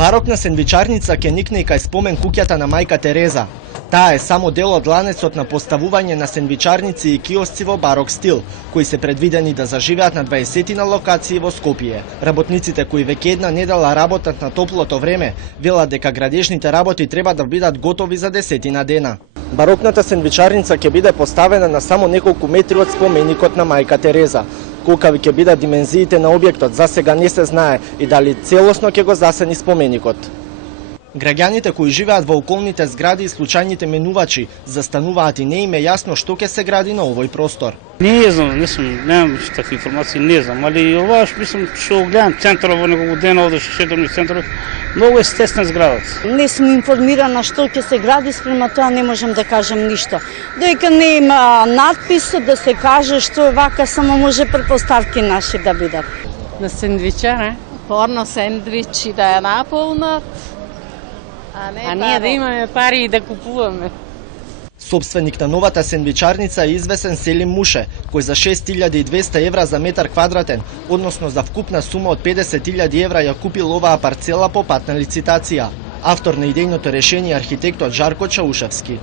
Барокна сендвичарница ќе никне и кај спомен куќата на мајка Тереза. Таа е само дел од ланецот на поставување на сендвичарници и киосци во барок стил, кои се предвидени да заживеат на 20 локации во Скопје. Работниците кои веќе една недела работат на топлото време, велат дека градежните работи треба да бидат готови за 10 дена. Барокната сендвичарница ќе биде поставена на само неколку метри од споменикот на мајка Тереза. Колкави ќе бидат димензиите на објектот, за сега не се знае и дали целосно ќе го засени споменикот. Граѓаните кои живеат во околните згради и случајните менувачи застануваат и не им е јасно што ќе се гради на овој простор. Не знам, немам такви информации, не знам, али ова мислам што гледам центарот во неколку дена овде што шетам низ центарот, многу е стесна зградата. Не сум информирана што ќе се гради, спрема тоа не можам да кажам ништо. Доека не има надпис да се каже што е вака, само може претпоставки наши да бидат. На сендвичар, порно сендвичи да ја наполнат, а ние да имаме пари и да купуваме. Собственик на новата сендвичарница е извесен Селим Муше, кој за 6200 евра за метар квадратен, односно за вкупна сума од 50.000 евра ја купил оваа парцела по патна лицитација. Автор на идејното решение е архитектот Жарко Чаушевски.